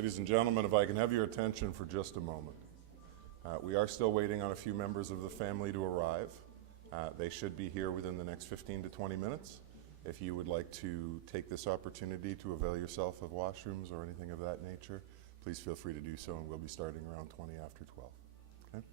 Ladies and gentlemen, if I can have your attention for just a moment. We are still waiting on a few members of the family to arrive. They should be here within the next 15 to 20 minutes. If you would like to take this opportunity to avail yourself of washrooms or anything of that nature, please feel free to do so, and we'll be starting around 20 after 12. Okay?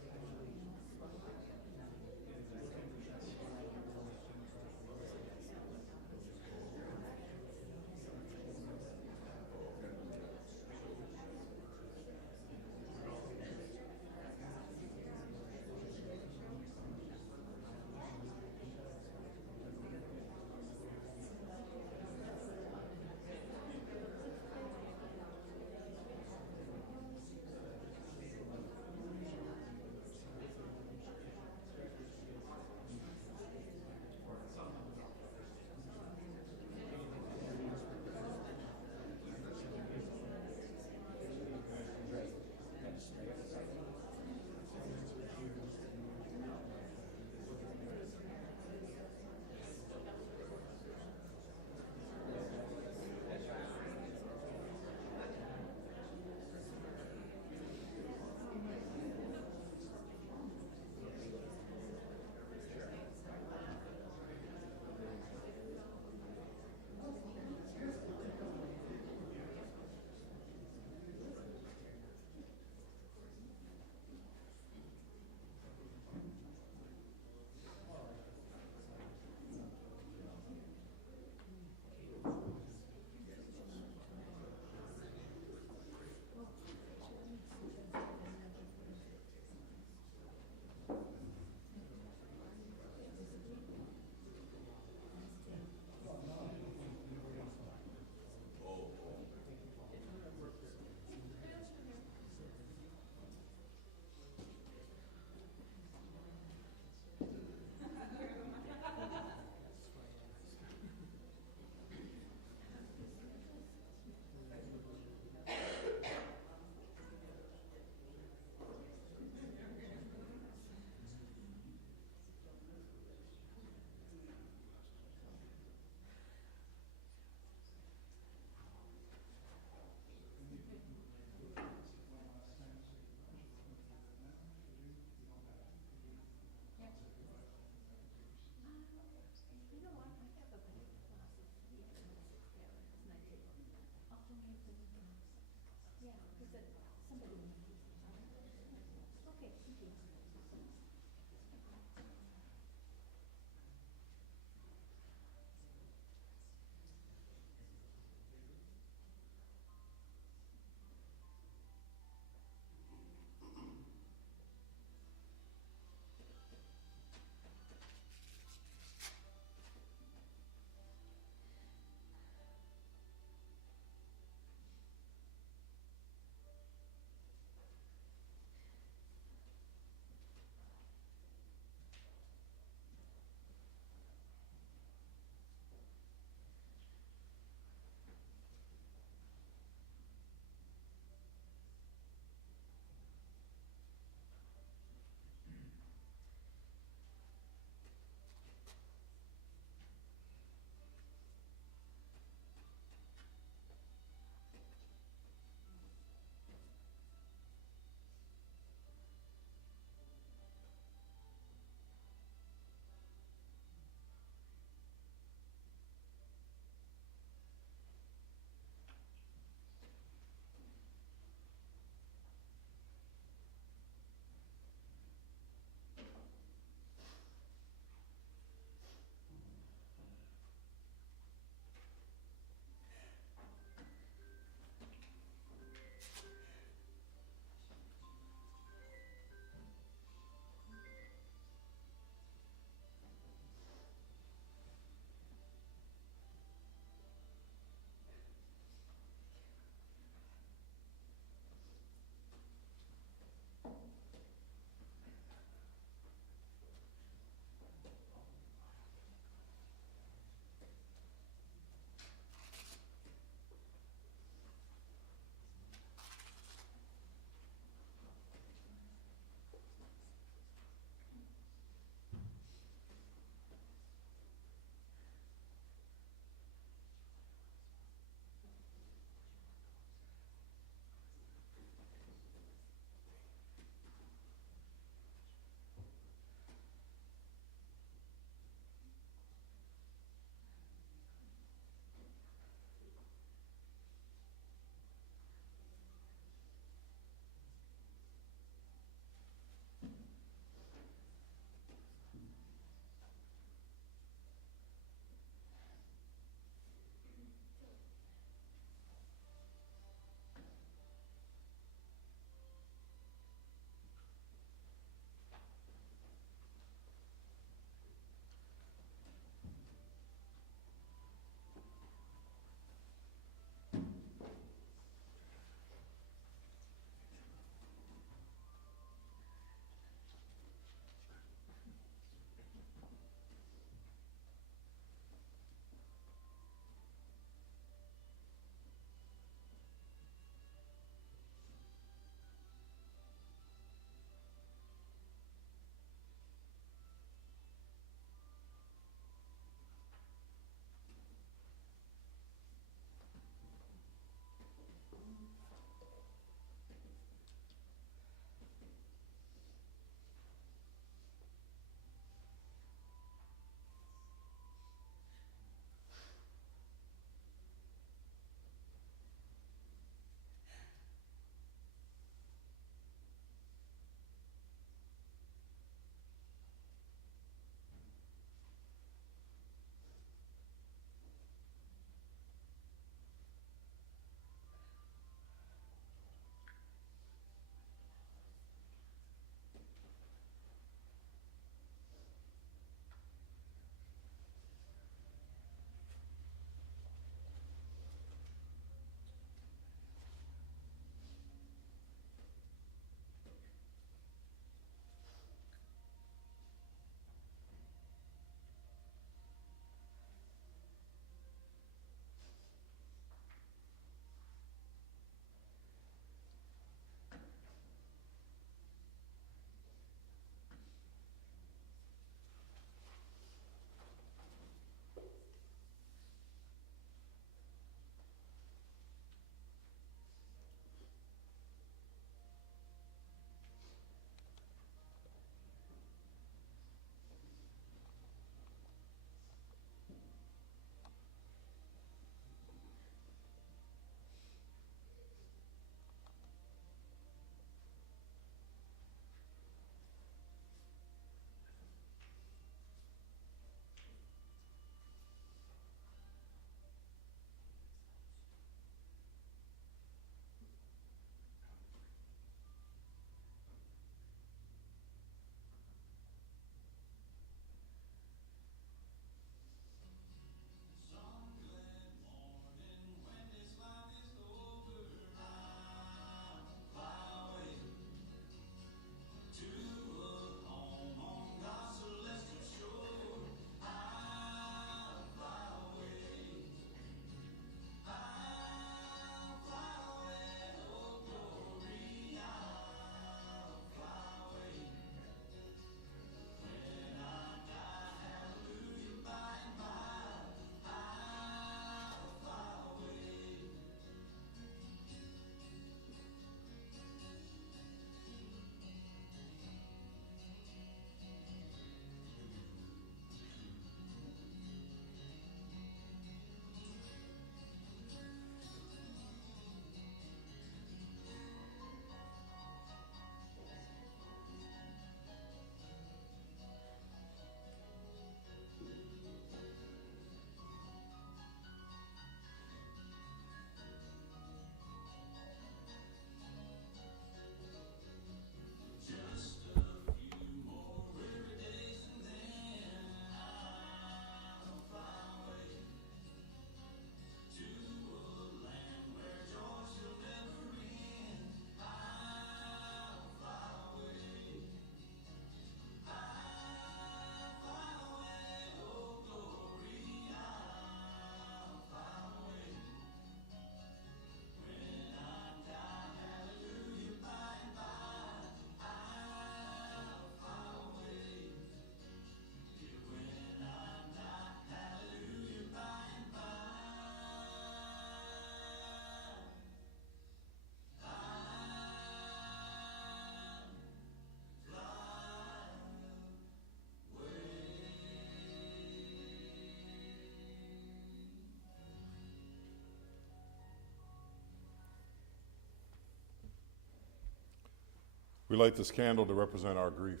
We light this candle to represent our grief.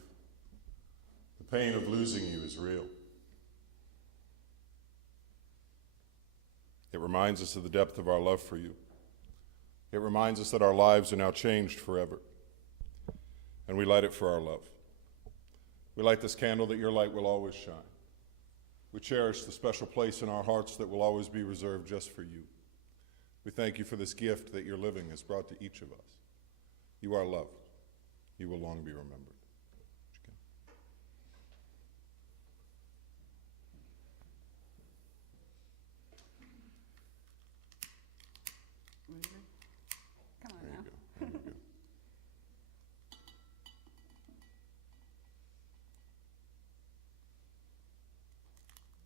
The pain of losing you is real. It reminds us of the depth of our love for you. It reminds us that our lives are now changed forever. And we light it for our love. We light this candle that your light will always shine. We cherish the special place in our hearts that will always be reserved just for you. We thank you for this gift that your living has brought to each of us. You are loved. You will long be remembered. Come on There now. you go. There you go.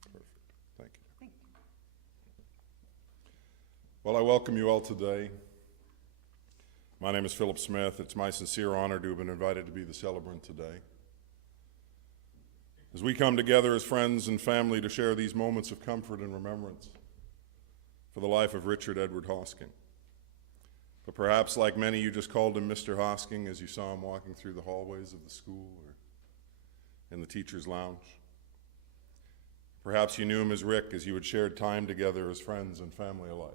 Perfect. Thank you. Thank you. Well, I welcome you all today. My name is Philip Smith. It's my sincere honor to have been invited to be the celebrant today. As we come together as friends and family to share these moments of comfort and remembrance for the life of Richard Edward Hosking. But perhaps, like many, you just called him Mr. Hosking as you saw him walking through the hallways of the school or in the teacher's lounge. Perhaps you knew him as Rick as you had shared time together as friends and family alike.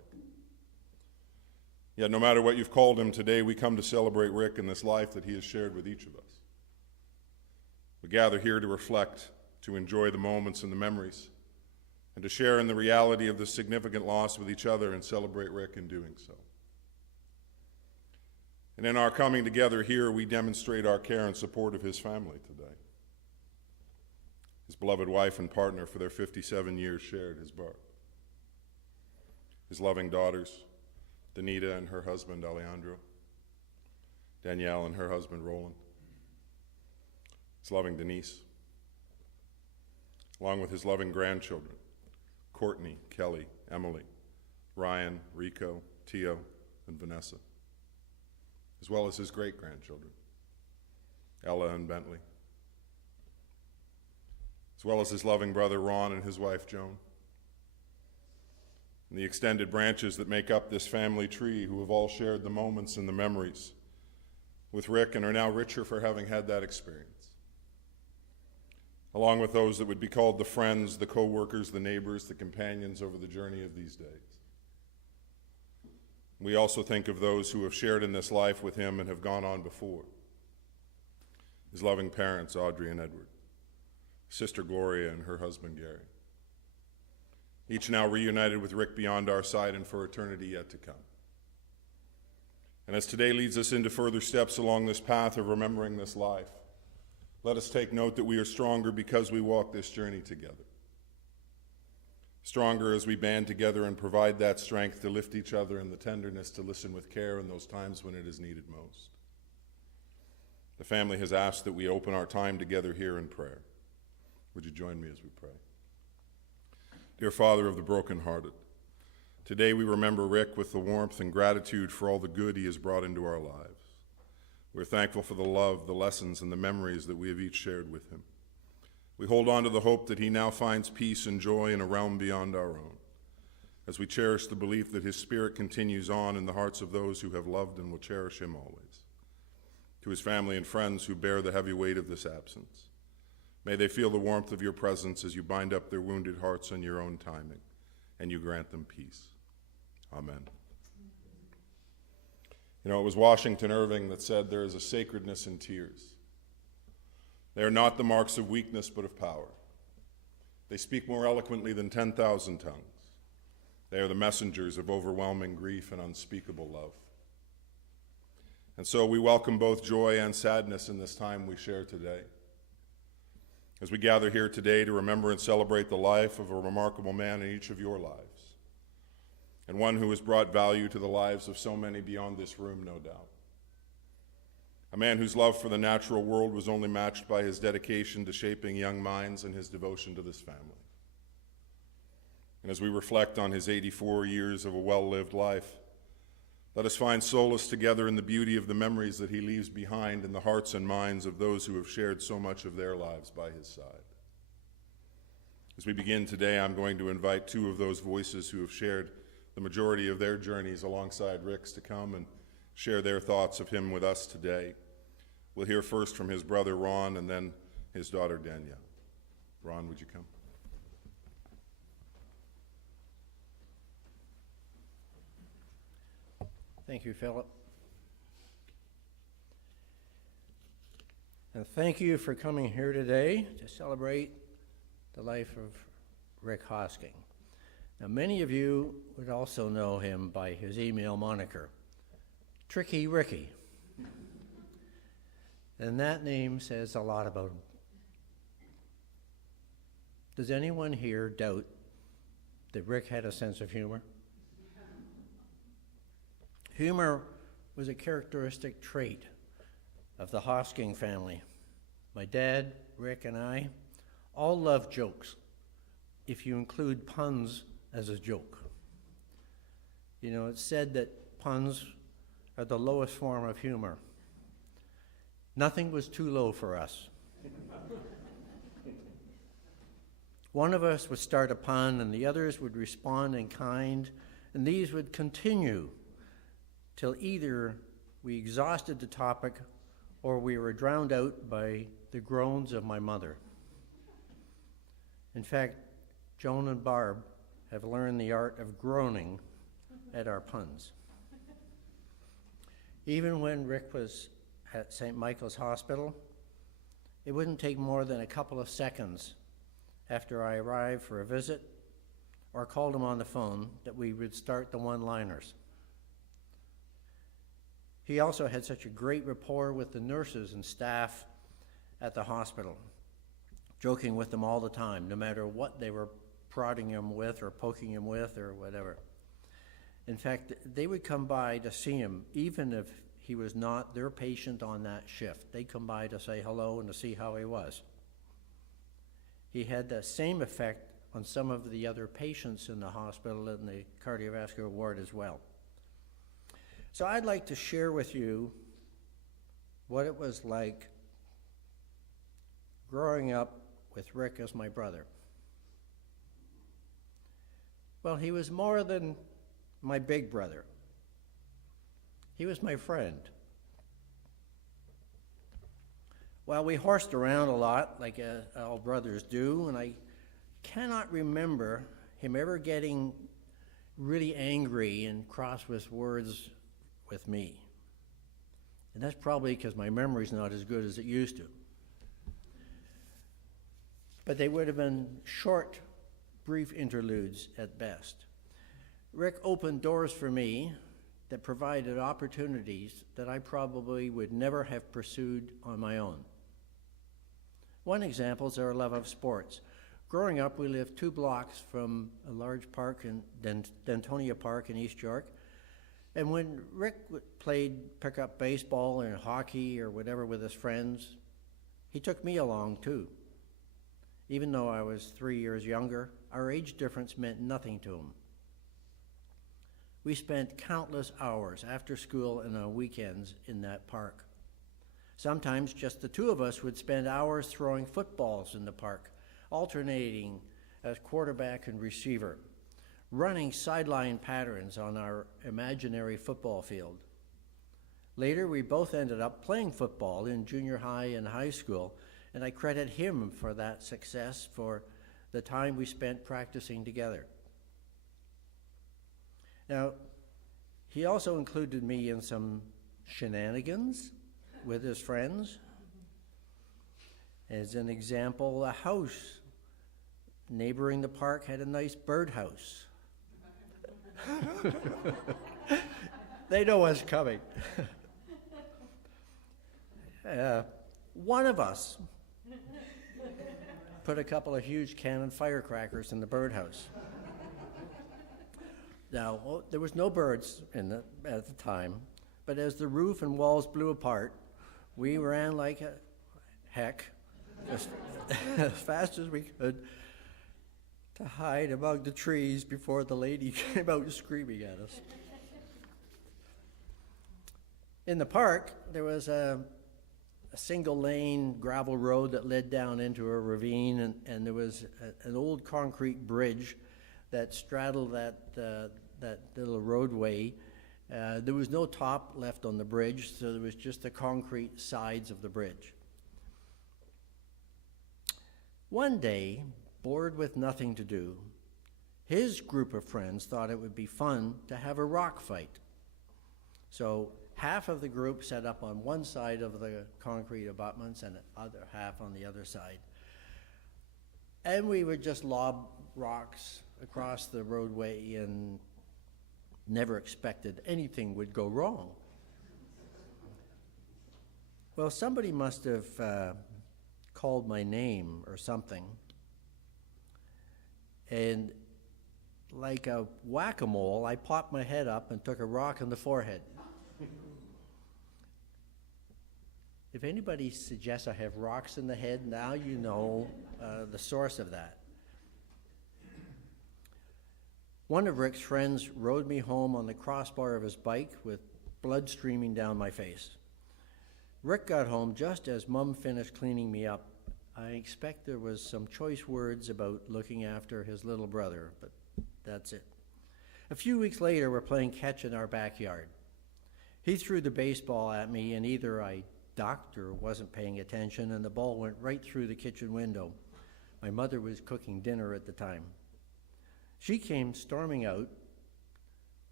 Yet no matter what you've called him today, we come to celebrate Rick and this life that he has shared with each of us. We gather here to reflect, to enjoy the moments and the memories, and to share in the reality of this significant loss with each other and celebrate Rick in doing so. And in our coming together here, we demonstrate our care and support of his family today. His beloved wife and partner for their 57 years shared his birth. His loving daughters, Danita and her husband, Alejandro, Danielle and her husband, Roland, his loving Denise, along with his loving grandchildren, Courtney, Kelly, Emily, Ryan, Rico, Tio, and Vanessa, as well as his great-grandchildren, Ella and Bentley, as well as his loving brother, Ron, and his wife, Joan, and the extended branches that make up this family tree who have all shared the moments and the memories with Rick and are now richer for having had that experience, along with those that would be called the friends, the co-workers, the neighbors, the companions over the journey of these days. We also think of those who have shared in this life with him and have gone on before. His loving parents, Audrey and Edward, Sister Gloria and her husband, Gary, each now reunited with Rick beyond our sight and for eternity yet to come. And as today leads us into further steps along this path of remembering this life, let us take note that we are stronger because we walk this journey together. Stronger as we band together and provide that strength to lift each other and the tenderness to listen with care in those times when it is needed most. The family has asked that we open our time together here in prayer. Would you join me as we pray? Dear Father of the brokenhearted, today we remember Rick with the warmth and gratitude for all the good he has brought into our lives. We're thankful for the love, the lessons, and the memories that we have each shared with him. We hold on to the hope that he now finds peace and joy in a realm beyond our own, as we cherish the belief that his spirit continues on in the hearts of those who have loved and will cherish him always. To his family and friends who bear the heavy weight of this absence, may they feel the warmth of your presence as you bind up their wounded hearts in your own timing, and you grant them peace. Amen. You know, it was Washington Irving that said, "There is a sacredness in tears. They are not the marks of weakness, but of power. They speak more eloquently than 10,000 tongues. They are the messengers of overwhelming grief and unspeakable love." And so we welcome both joy and sadness in this time we share today. As we gather here today to remember and celebrate the life of a remarkable man in each of your lives, and one who has brought value to the lives of so many beyond this room, no doubt. A man whose love for the natural world was only matched by his dedication to shaping young minds and his devotion to this family. And as we reflect on his 84 years of a well-lived life, let us find solace together in the beauty of the memories that he leaves behind in the hearts and minds of those who have shared so much of their lives by his side. As we begin today, I'm going to invite two of those voices who have shared the majority of their journeys alongside Rick's to come and share their thoughts of him with us today. We'll hear first from his brother Ron and then his daughter Danielle. Ron, would you come? Thank you, Philip. And thank you for coming here today to celebrate the life of Rick Hosking. Now, many of you would also know him by his email moniker, Tricky Ricky. And that name says a lot about him. Does anyone here doubt that Rick had a sense of humor? Humor was a characteristic trait of the Hosking family. My dad, Rick, and I all love jokes, if you include puns as a joke. You know, it's said that puns are the lowest form of humor. Nothing was too low for us. One of us would start a pun and the others would respond in kind, and these would continue till either we exhausted the topic or we were drowned out by the groans of my mother. In fact, Joan and Barb have learned the art of groaning at our puns. Even when Rick was at St. Michael's Hospital, it wouldn't take more than a couple of seconds after I arrived for a visit or called him on the phone that we would start the one-liners. He also had such a great rapport with the nurses and staff at the hospital, joking with them all the time, no matter what they were prodding him with or poking him with or whatever. In fact, they would come by to see him even if he was not their patient on that shift. They'd come by to say hello and to see how he was. He had the same effect on some of the other patients in the hospital in the cardiovascular ward as well. So I'd like to share with you what it was like growing up with Rick as my brother. Well, he was more than my big brother. He was my friend. Well, we horsed around a lot, like all brothers do, and I cannot remember him ever getting really angry and cross with words with me. And that's probably because my memory's not as good as it used to. But they would have been short, brief interludes at best. Rick opened doors for me that provided opportunities that I probably would never have pursued on my own. One example is our love of sports. Growing up, we lived 2 blocks from a large park in Dentonia Park in East York. And when Rick played pickup baseball or hockey or whatever with his friends, he took me along too. Even though I was 3 years younger, our age difference meant nothing to him. We spent countless hours after school and on weekends in that park. Sometimes just the two of us would spend hours throwing footballs in the park, alternating as quarterback and receiver, running sideline patterns on our imaginary football field. Later, we both ended up playing football in junior high and high school, and I credit him for that success for the time we spent practicing together. Now, he also included me in some shenanigans with his friends. As an example, a house neighboring the park had a nice birdhouse. They know what's coming. One of us put a couple of huge cannon firecrackers in the birdhouse. Now, there was no birds at the time, but as the roof and walls blew apart, we ran like heck, as fast as we could, to hide among the trees before the lady came out screaming at us. In the park, there was a single-lane gravel road that led down into a ravine, and there was an old concrete bridge that straddled that little roadway, There was no top left on the bridge, so there was just the concrete sides of the bridge. One day, bored with nothing to do, his group of friends thought it would be fun to have a rock fight. So half of the group set up on one side of the concrete abutments and the other half on the other side. And we would just lob rocks across the roadway and never expected anything would go wrong. Well, somebody must have called my name or something. And like a whack-a-mole, I popped my head up and took a rock in the forehead. If anybody suggests I have rocks in the head, now you know the source of that. One of Rick's friends rode me home on the crossbar of his bike with blood streaming down my face. Rick got home just as Mum finished cleaning me up. I expect there was some choice words about looking after his little brother, but that's it. A few weeks later, we're playing catch in our backyard. He threw the baseball at me, and either I ducked or wasn't paying attention, and the ball went right through the kitchen window. My mother was cooking dinner at the time. She came storming out,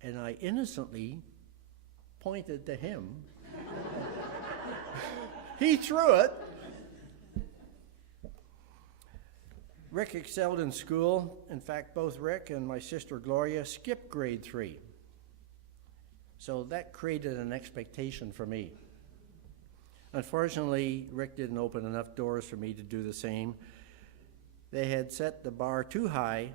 and I innocently pointed to him. He threw it. Rick excelled in school. In fact, both Rick and my sister Gloria skipped grade 3. So that created an expectation for me. Unfortunately, Rick didn't open enough doors for me to do the same. They had set the bar too high,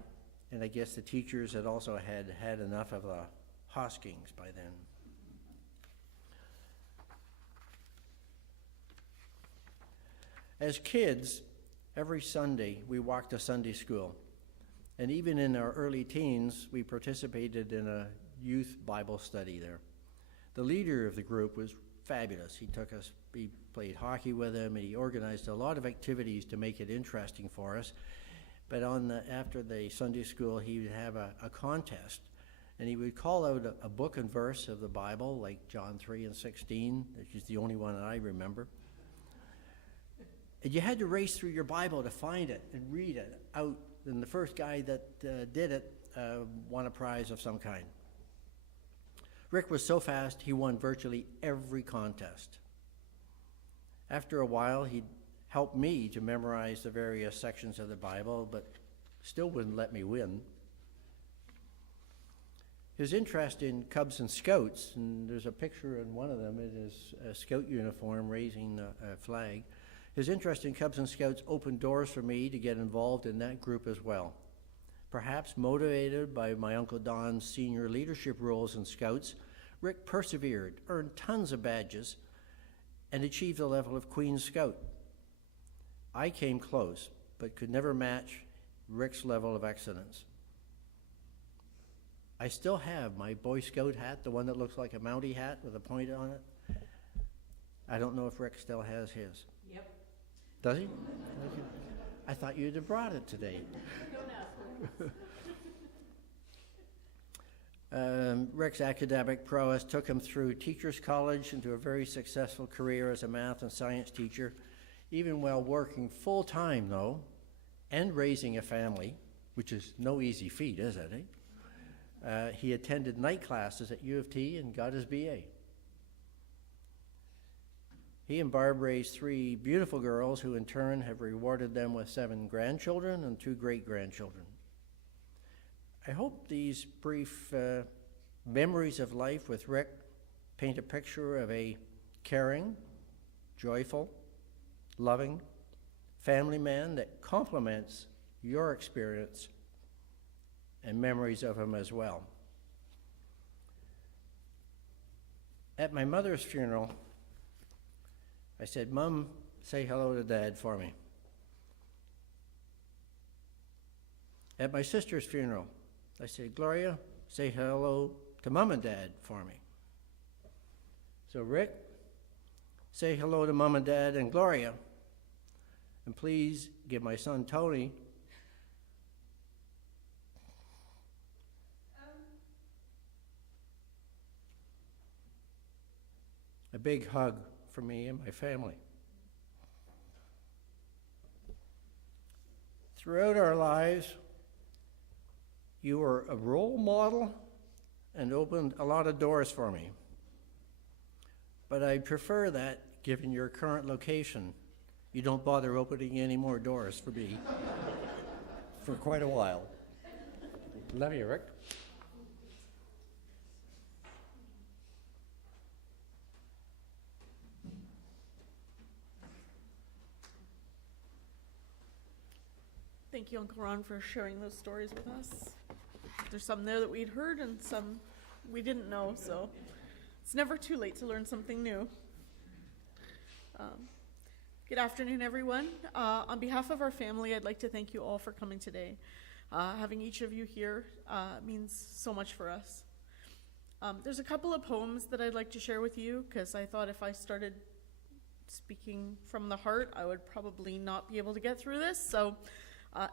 and I guess the teachers had also had enough of the Hoskings by then. As kids, every Sunday we walked to Sunday school, and even in our early teens, we participated in a youth Bible study there. The leader of the group was fabulous. He played hockey with him, and he organized a lot of activities to make it interesting for us. But after the Sunday school, he would have a contest, and he would call out a book and verse of the Bible, like John 3:16, which is the only one that I remember. And you had to race through your Bible to find it and read it out, and the first guy that did it won a prize of some kind. Rick was so fast, he won virtually every contest. After a while, he'd helped me to memorize the various sections of the Bible, but still wouldn't let me win. His interest in Cubs and Scouts, and there's a picture in one of them, it is a Scout uniform raising a flag. His interest in Cubs and Scouts opened doors for me to get involved in that group as well. Perhaps motivated by my Uncle Don's senior leadership roles in Scouts, Rick persevered, earned tons of badges, and achieved the level of Queen Scout. I came close, but could never match Rick's level of excellence. I still have my Boy Scout hat, the one that looks like a Mountie hat with a point on it. I don't know if Rick still has his. Yep. Does he? Okay. I thought you'd have brought it today. Don't ask. Rick's academic prowess took him through Teachers College into a very successful career as a math and science teacher, even while working full-time, though, and raising a family, which is no easy feat, is it? He attended night classes at U of T and got his BA. He and Barb raised 3 beautiful girls who in turn have rewarded them with 7 grandchildren and 2 great-grandchildren. I hope these brief memories of life with Rick paint a picture of a caring, joyful, loving family man that complements your experience and memories of him as well. At my mother's funeral, I said, "Mom, say hello to Dad for me." At my sister's funeral, I said, "Gloria, say hello to Mom and Dad for me." So Rick, say hello to Mom and Dad and Gloria, and please give my son Tony big hug for me and my family. Throughout our lives, you were a role model and opened a lot of doors for me. But I prefer that, given your current location, you don't bother opening any more doors for me for quite a while. Love you, Rick. Thank you, Uncle Ron, for sharing those stories with us. There's some there that we'd heard and some we didn't know, so it's never too late to learn something new. Good afternoon, everyone. On behalf of our family, I'd like to thank you all for coming today. Having each of you here means so much for us. There's a couple of poems that I'd like to share with you, because I thought if I started speaking from the heart, I would probably not be able to get through this. So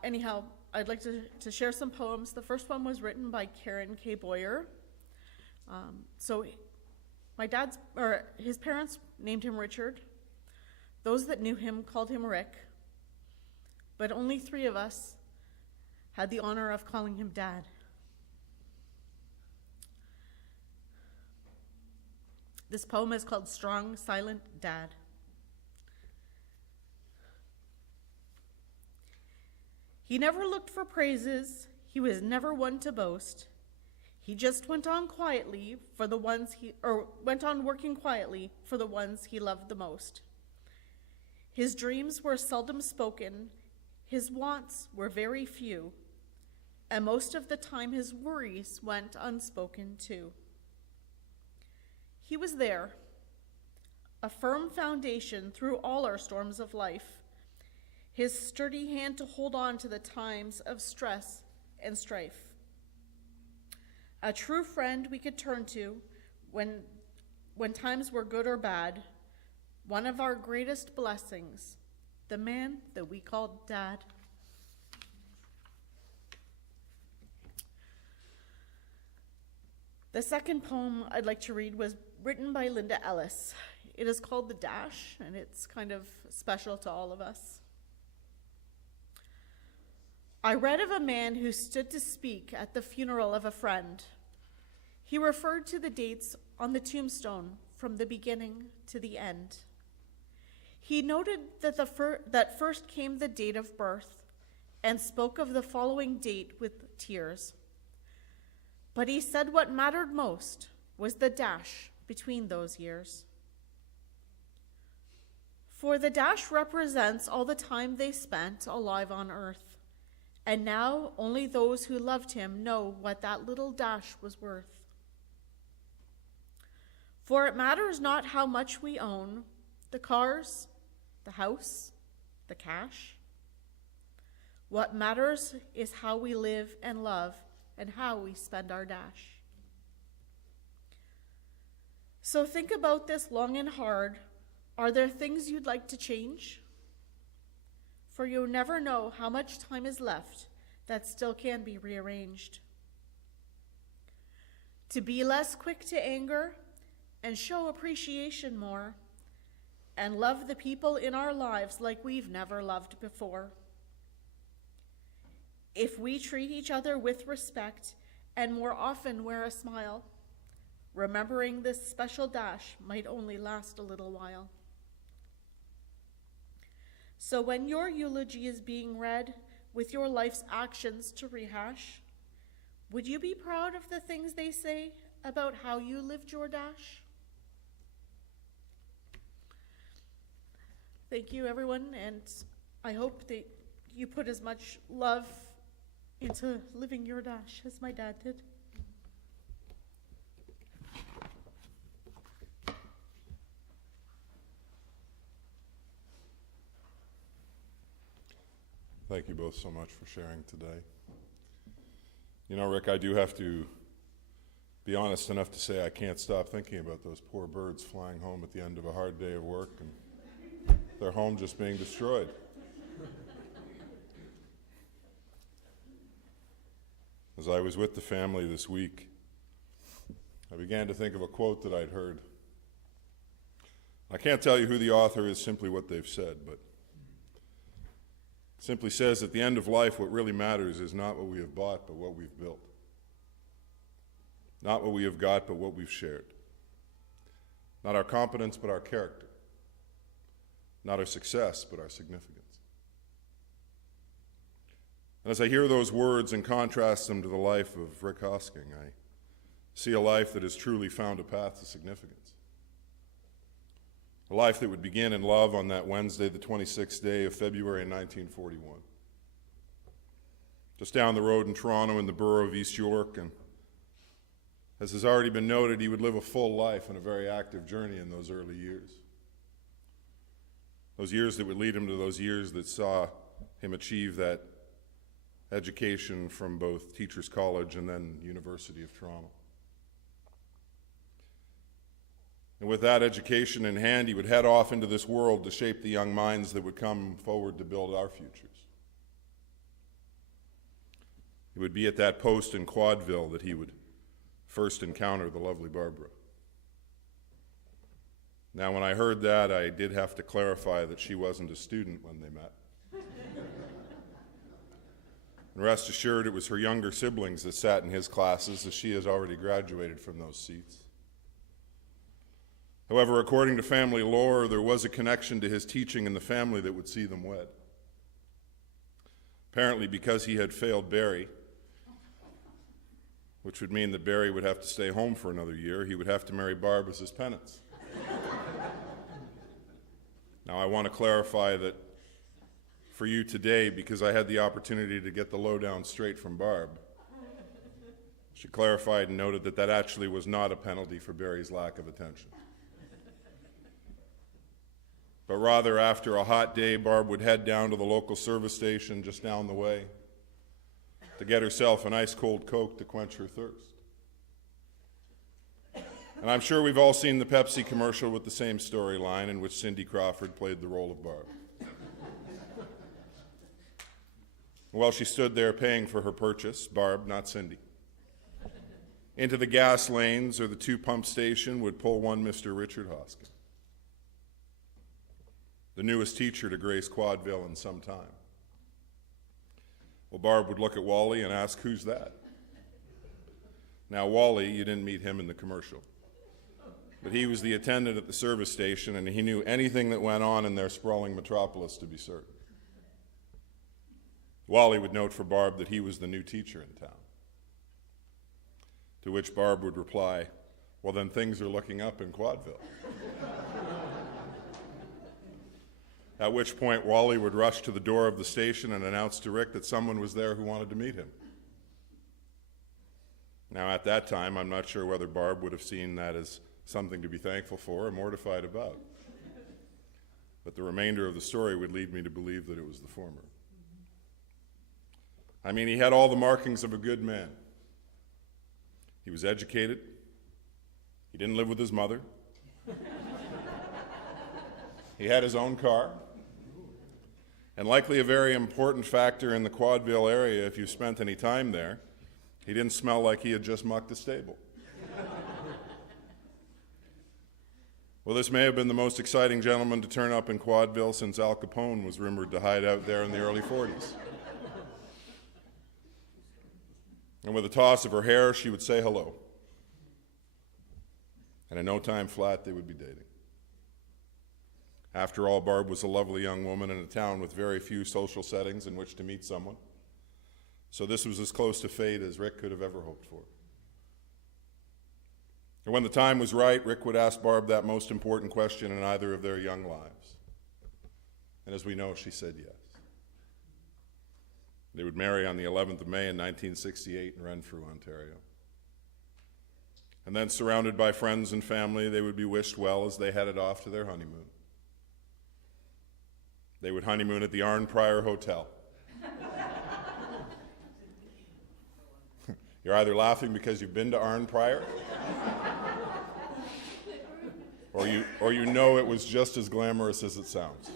anyhow, I'd like to share some poems. The first one was written by Karen K. Boyer. So his parents named him Richard. Those that knew him called him Rick, but only 3 of us had the honor of calling him Dad. This poem is called Strong, Silent Dad. He never looked for praises, he was never one to boast. He just went on working quietly for the ones he loved the most. His dreams were seldom spoken, his wants were very few, and most of the time his worries went unspoken too. He was there, a firm foundation through all our storms of life, his sturdy hand to hold on to the times of stress and strife. A true friend we could turn to when times were good or bad. One of our greatest blessings, the man that we called Dad. The second poem I'd like to read was written by Linda Ellis. It is called The Dash, and it's kind of special to all of us. I read of a man who stood to speak at the funeral of a friend. He referred to the dates on the tombstone from the beginning to the end. He noted that first came the date of birth and spoke of the following date with tears. But he said what mattered most was the dash between those years. For the dash represents all the time they spent alive on earth, and now only those who loved him know what that little dash was worth. For it matters not how much we own, the cars, the house, the cash. What matters is how we live and love and how we spend our dash. So think about this long and hard. Are there things you'd like to change? For you'll never know how much time is left that still can be rearranged. To be less quick to anger and show appreciation more, and love the people in our lives like we've never loved before. If we treat each other with respect and more often wear a smile, remembering this special dash might only last a little while. So when your eulogy is being read with your life's actions to rehash, would you be proud of the things they say about how you lived your dash? Thank you, everyone, and I hope that you put as much love into living your dash as my dad did. Thank you both so much for sharing today. You know, Rick, I do have to be honest enough to say I can't stop thinking about those poor birds flying home at the end of a hard day of work and their home just being destroyed. As I was with the family this week, I began to think of a quote that I'd heard. I can't tell you who the author is, simply what they've said, but it simply says at the end of life, what really matters is not what we have bought, but what we've built. Not what we have got, but what we've shared. Not our competence, but our character. Not our success, but our significance. And as I hear those words and contrast them to the life of Rick Hosking, I see a life that has truly found a path to significance. A life that would begin in love on that Wednesday, the 26th day of February in 1941. Just down the road in Toronto in the borough of East York, and as has already been noted, he would live a full life and a very active journey in those early years. Those years that would lead him to those years that saw him achieve that education from both Teachers College and then University of Toronto. And with that education in hand, he would head off into this world to shape the young minds that would come forward to build our futures. It would be at that post in Quadville that he would first encounter the lovely Barbara. Now, when I heard that, I did have to clarify that she wasn't a student when they met. And rest assured, it was her younger siblings that sat in his classes, as she has already graduated from those seats. However, according to family lore, there was a connection to his teaching in the family that would see them wed. Apparently, because he had failed Barry, which would mean that Barry would have to stay home for another year, he would have to marry Barb as his penance. Now, I want to clarify that for you today, because I had the opportunity to get the lowdown straight from Barb, she clarified and noted that that actually was not a penalty for Barry's lack of attention. But rather, after a hot day, Barb would head down to the local service station just down the way to get herself an ice-cold Coke to quench her thirst. And I'm sure we've all seen the Pepsi commercial with the same storyline in which Cindy Crawford played the role of Barb. While she stood there paying for her purchase, Barb, not Cindy, into the gas lanes or the two-pump station would pull one Mr. Richard Hosking, the newest teacher to grace Quadville in some time. Well, Barb would look at Wally and ask, "Who's that?" Now, Wally, you didn't meet him in the commercial, but he was the attendant at the service station, and he knew anything that went on in their sprawling metropolis, to be certain. Wally would note for Barb that he was the new teacher in town, to which Barb would reply, "Well, then things are looking up in Quadville." At which point, Wally would rush to the door of the station and announce to Rick that someone was there who wanted to meet him. Now, at that time, I'm not sure whether Barb would have seen that as something to be thankful for or mortified about. But the remainder of the story would lead me to believe that it was the former. I mean, he had all the markings of a good man. He was educated. He didn't live with his mother. He had his own car. And likely a very important factor in the Quadville area, if you spent any time there, he didn't smell like he had just mucked a stable. Well, this may have been the most exciting gentleman to turn up in Quadville since Al Capone was rumored to hide out there in the early 40s. And with a toss of her hair, she would say hello. And in no time flat, they would be dating. After all, Barb was a lovely young woman in a town with very few social settings in which to meet someone. So this was as close to fate as Rick could have ever hoped for. And when the time was right, Rick would ask Barb that most important question in either of their young lives. And as we know, she said yes. They would marry on the 11th of May in 1968 in Renfrew, Ontario. And then, surrounded by friends and family, they would be wished well as they headed off to their honeymoon. They would honeymoon at the Arnprior Hotel. You're either laughing because you've been to Arnprior, or you know it was just as glamorous as it sounds.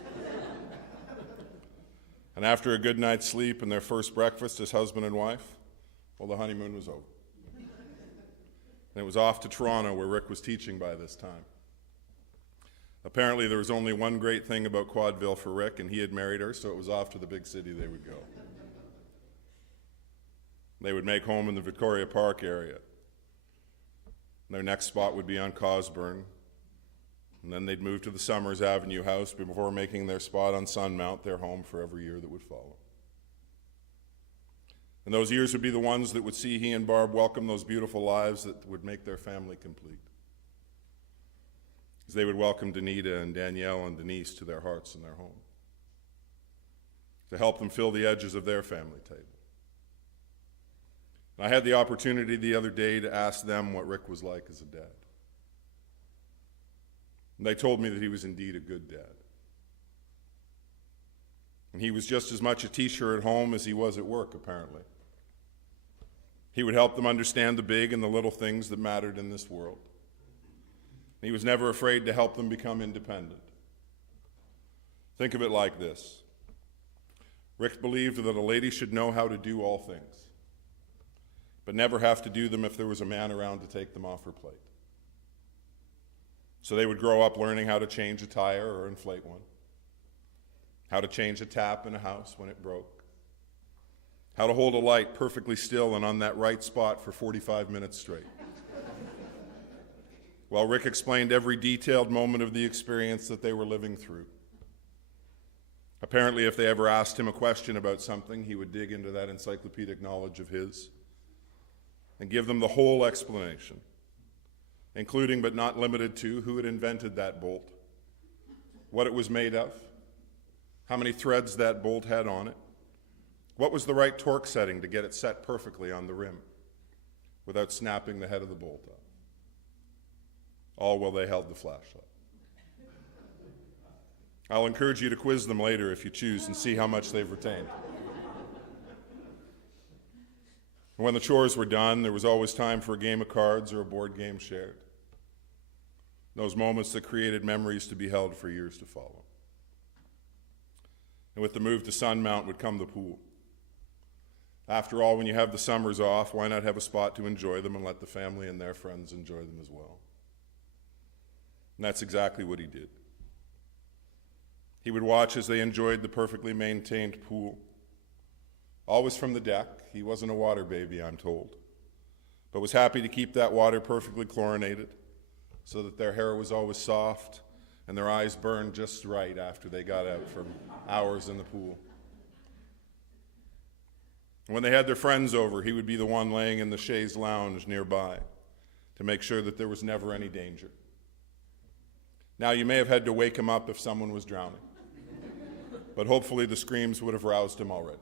And after a good night's sleep and their first breakfast as husband and wife, well, the honeymoon was over. And it was off to Toronto, where Rick was teaching by this time. Apparently there was only one great thing about Quadville for Rick, and he had married her, so it was off to the big city they would go. They would make home in the Victoria Park area. Their next spot would be on Cosburn, and then they'd move to the Summers Avenue house before making their spot on Sunmount their home for every year that would follow. And those years would be the ones that would see he and Barb welcome those beautiful lives that would make their family complete. As they would welcome Danita and Danielle and Denise to their hearts and their home, to help them fill the edges of their family table. And I had the opportunity the other day to ask them what Rick was like as a dad. And they told me that he was indeed a good dad. And he was just as much a teacher at home as he was at work, apparently. He would help them understand the big and the little things that mattered in this world. He was never afraid to help them become independent. Think of it like this. Rick believed that a lady should know how to do all things, but never have to do them if there was a man around to take them off her plate. So they would grow up learning how to change a tire or inflate one, how to change a tap in a house when it broke, how to hold a light perfectly still and on that right spot for 45 minutes straight. While Rick explained every detailed moment of the experience that they were living through. Apparently, if they ever asked him a question about something, he would dig into that encyclopedic knowledge of his and give them the whole explanation, including but not limited to who had invented that bolt, what it was made of, how many threads that bolt had on it, what was the right torque setting to get it set perfectly on the rim without snapping the head of the bolt off. All while they held the flashlight. I'll encourage you to quiz them later if you choose and see how much they've retained. When the chores were done, there was always time for a game of cards or a board game shared. Those moments that created memories to be held for years to follow. And with the move to Sunmount would come the pool. After all, when you have the summers off, why not have a spot to enjoy them and let the family and their friends enjoy them as well? And that's exactly what he did. He would watch as they enjoyed the perfectly maintained pool. Always from the deck. He wasn't a water baby, I'm told, but was happy to keep that water perfectly chlorinated so that their hair was always soft and their eyes burned just right after they got out for hours in the pool. When they had their friends over, he would be the one laying in the chaise lounge nearby to make sure that there was never any danger. Now, you may have had to wake him up if someone was drowning, but hopefully the screams would have roused him already.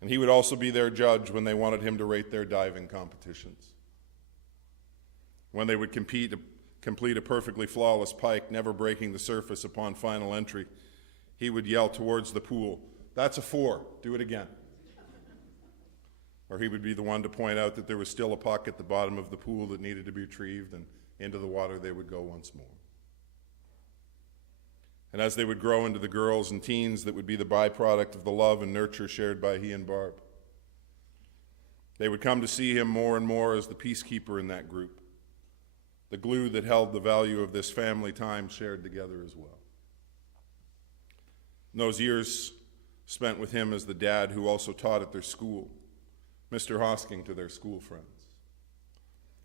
And he would also be their judge when they wanted him to rate their diving competitions. When they would complete a perfectly flawless pike, never breaking the surface upon final entry, he would yell towards the pool, "That's a 4, do it again." Or he would be the one to point out that there was still a puck at the bottom of the pool that needed to be retrieved, and into the water they would go once more. And as they would grow into the girls and teens that would be the byproduct of the love and nurture shared by he and Barb, they would come to see him more and more as the peacekeeper in that group, the glue that held the value of this family time shared together as well. And those years spent with him as the dad who also taught at their school, Mr. Hosking to their school friends.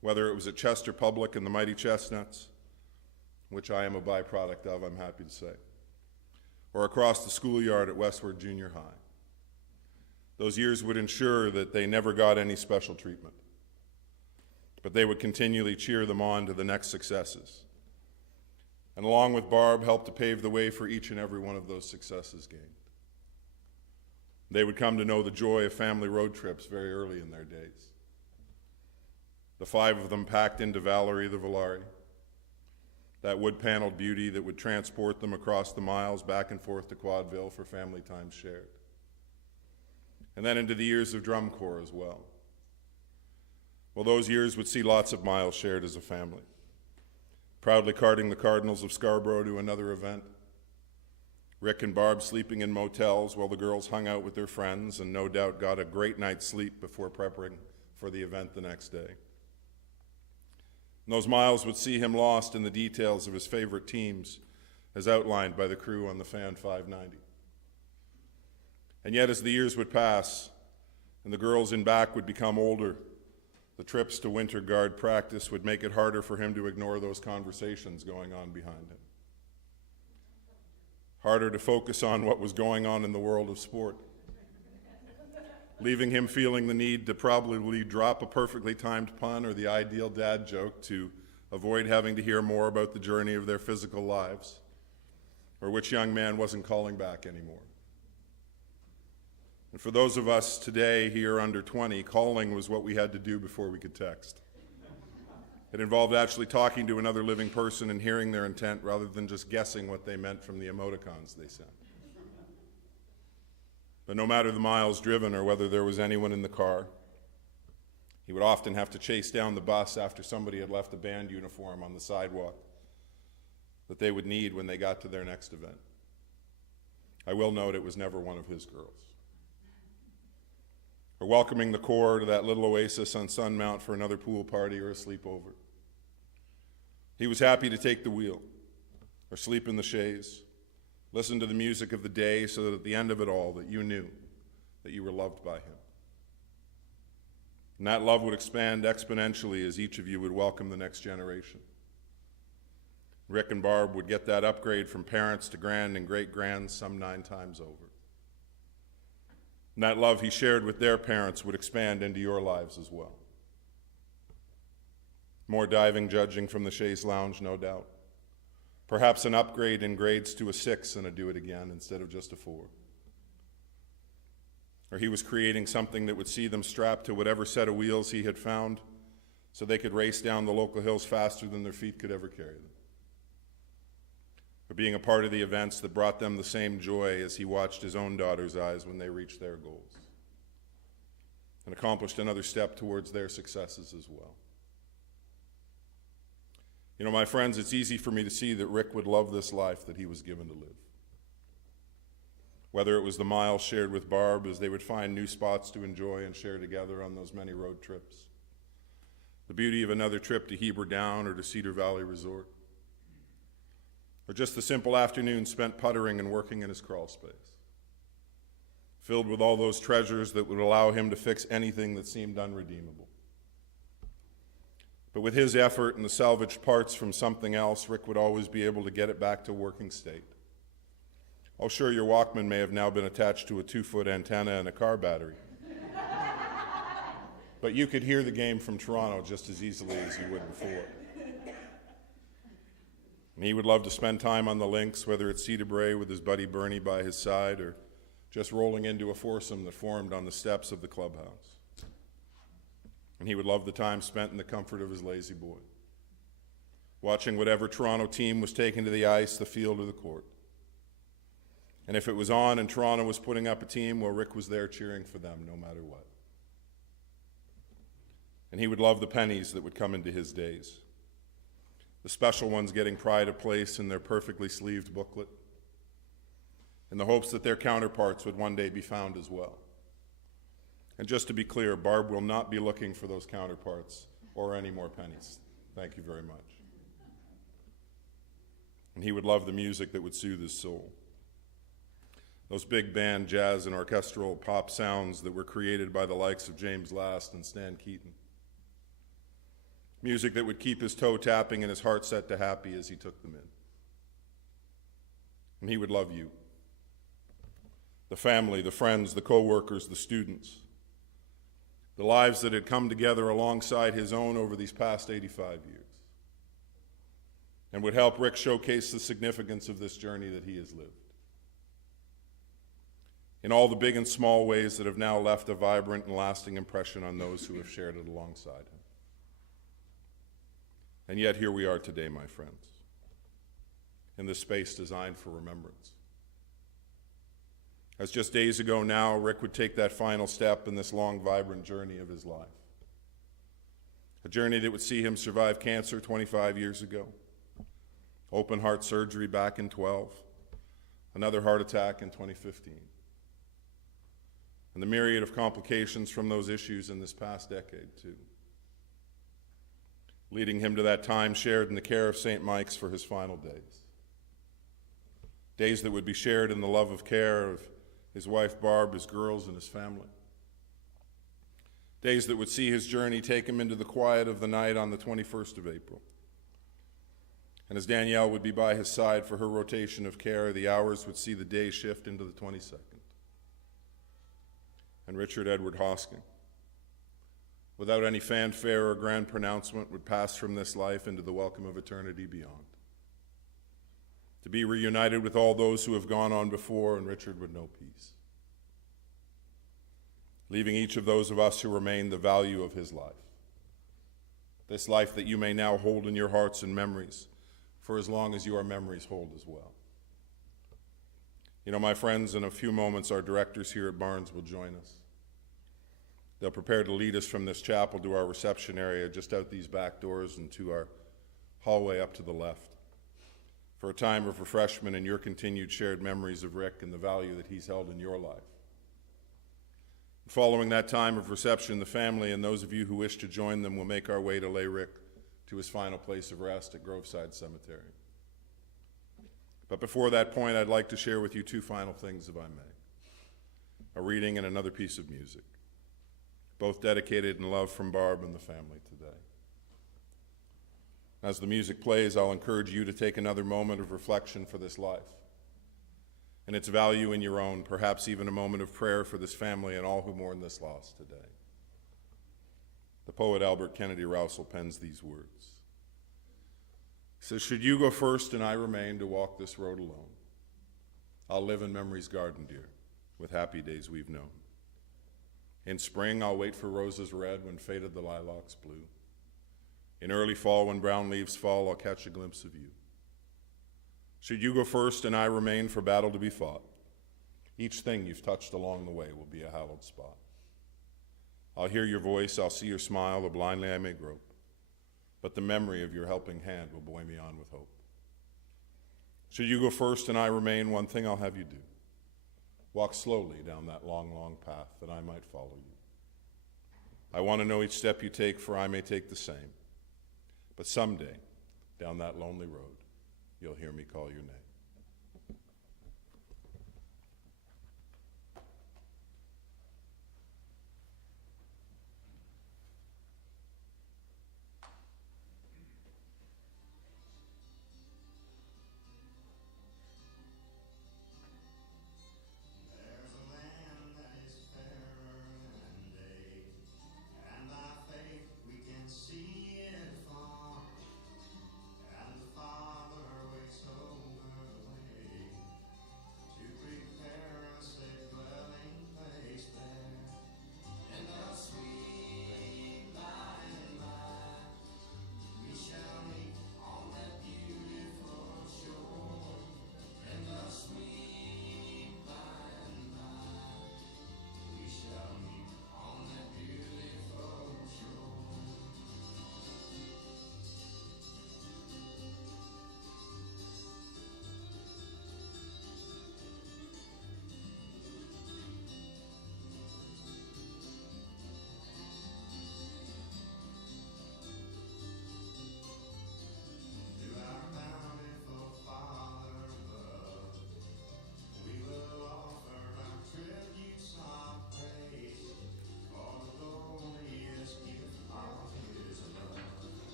Whether it was at Chester Public and the Mighty Chestnuts, which I am a byproduct of, I'm happy to say, or across the schoolyard at Westward Junior High. Those years would ensure that they never got any special treatment, but they would continually cheer them on to the next successes, and along with Barb, help to pave the way for each and every one of those successes gained. They would come to know the joy of family road trips very early in their days. The 5 of them packed into Valerie the Volare, that wood-paneled beauty that would transport them across the miles back and forth to Quadville for family time shared. And then into the years of drum corps as well. Well, those years would see lots of miles shared as a family, proudly carting the Cardinals of Scarborough to another event, Rick and Barb sleeping in motels while the girls hung out with their friends and no doubt got a great night's sleep before preparing for the event the next day. And those miles would see him lost in the details of his favorite teams as outlined by the crew on the Fan 590. And yet as the years would pass and the girls in back would become older, the trips to winter guard practice would make it harder for him to ignore those conversations going on behind him. Harder to focus on what was going on in the world of sport, leaving him feeling the need to probably drop a perfectly timed pun or the ideal dad joke to avoid having to hear more about the journey of their physical lives, or which young man wasn't calling back anymore. And for those of us today here under 20, calling was what we had to do before we could text. It involved actually talking to another living person and hearing their intent rather than just guessing what they meant from the emoticons they sent. But no matter the miles driven or whether there was anyone in the car, he would often have to chase down the bus after somebody had left a band uniform on the sidewalk that they would need when they got to their next event. I will note it was never one of his girls. Or welcoming the Corps to that little oasis on Sunmount for another pool party or a sleepover. He was happy to take the wheel or sleep in the chaise, listen to the music of the day so that at the end of it all that you knew that you were loved by him. And that love would expand exponentially as each of you would welcome the next generation. Rick and Barb would get that upgrade from parents to grand and great-grands some 9 times over. And that love he shared with their parents would expand into your lives as well. More diving judging from the chaise lounge, no doubt. Perhaps an upgrade in grades to a 6 and a do it again instead of just a 4. Or he was creating something that would see them strapped to whatever set of wheels he had found so they could race down the local hills faster than their feet could ever carry them. Or being a part of the events that brought them the same joy as he watched his own daughter's eyes when they reached their goals and accomplished another step towards their successes as well. You know, my friends, it's easy for me to see that Rick would love this life that he was given to live. Whether it was the miles shared with Barb as they would find new spots to enjoy and share together on those many road trips, the beauty of another trip to Heber Down or to Cedar Valley Resort, or just the simple afternoon spent puttering and working in his crawl space, filled with all those treasures that would allow him to fix anything that seemed unredeemable. But with his effort and the salvaged parts from something else, Rick would always be able to get it back to working state. Oh, sure, your Walkman may have now been attached to a 2-foot antenna and a car battery. But you could hear the game from Toronto just as easily as you would before. And he would love to spend time on the links, whether it's Cedar Brae with his buddy Bernie by his side or just rolling into a foursome that formed on the steps of the clubhouse. And he would love the time spent in the comfort of his lazy boy, watching whatever Toronto team was taken to the ice, the field, or the court. And if it was on and Toronto was putting up a team, well, Rick was there cheering for them no matter what. And he would love the pennies that would come into his days, the special ones getting pride of place in their perfectly sleeved booklet, in the hopes that their counterparts would one day be found as well. And just to be clear, Barb will not be looking for those counterparts or any more pennies. Thank you very much. And he would love the music that would soothe his soul. Those big band jazz and orchestral pop sounds that were created by the likes of James Last and Stan Keaton. Music that would keep his toe tapping and his heart set to happy as he took them in. And he would love you. The family, the friends, the co-workers, the students. The lives that had come together alongside his own over these past 85 years. And would help Rick showcase the significance of this journey that he has lived. In all the big and small ways that have now left a vibrant and lasting impression on those who have shared it alongside him. And yet here we are today, my friends, in this space designed for remembrance. As just days ago now, Rick would take that final step in this long, vibrant journey of his life. A journey that would see him survive cancer 25 years ago, open heart surgery back in 12, another heart attack in 2015, and the myriad of complications from those issues in this past decade, too. leading him to that time shared in the care of St. Mike's for his final days. Days that would be shared in the love of care of his wife Barb, his girls, and his family. Days that would see his journey take him into the quiet of the night on the 21st of April. And as Danielle would be by his side for her rotation of care, the hours would see the day shift into the 22nd. And Richard Edward Hosking, without any fanfare or grand pronouncement, would pass from this life into the welcome of eternity beyond. To be reunited with all those who have gone on before, and Richard would know peace. Leaving each of those of us who remain the value of his life. This life that you may now hold in your hearts and memories for as long as your memories hold as well. You know, my friends, in a few moments, our directors here at Barnes will join us. They'll prepare to lead us from this chapel to our reception area just out these back doors and to our hallway up to the left for a time of refreshment and your continued shared memories of Rick and the value that he's held in your life. Following that time of reception, the family and those of you who wish to join them will make our way to lay Rick to his final place of rest at Groveside Cemetery. But before that point, I'd like to share with you two final things, if I may. A reading and another piece of music, both dedicated in love from Barb and the family today. As the music plays, I'll encourage you to take another moment of reflection for this life and its value in your own, perhaps even a moment of prayer for this family and all who mourn this loss today. The poet Albert Kennedy Rousseau pens these words. He says, "Should you go first and I remain to walk this road alone, I'll live in memory's garden, dear, with happy days we've known. In spring, I'll wait for roses red when faded the lilacs blue. In early fall, when brown leaves fall, I'll catch a glimpse of you. Should you go first and I remain for battle to be fought, each thing you've touched along the way will be a hallowed spot. I'll hear your voice, I'll see your smile, though blindly I may grope, but the memory of your helping hand will buoy me on with hope. Should you go first and I remain, one thing I'll have you do. Walk slowly down that long, long path that I might follow you. I want to know each step you take, for I may take the same. But someday, down that lonely road, you'll hear me call your name."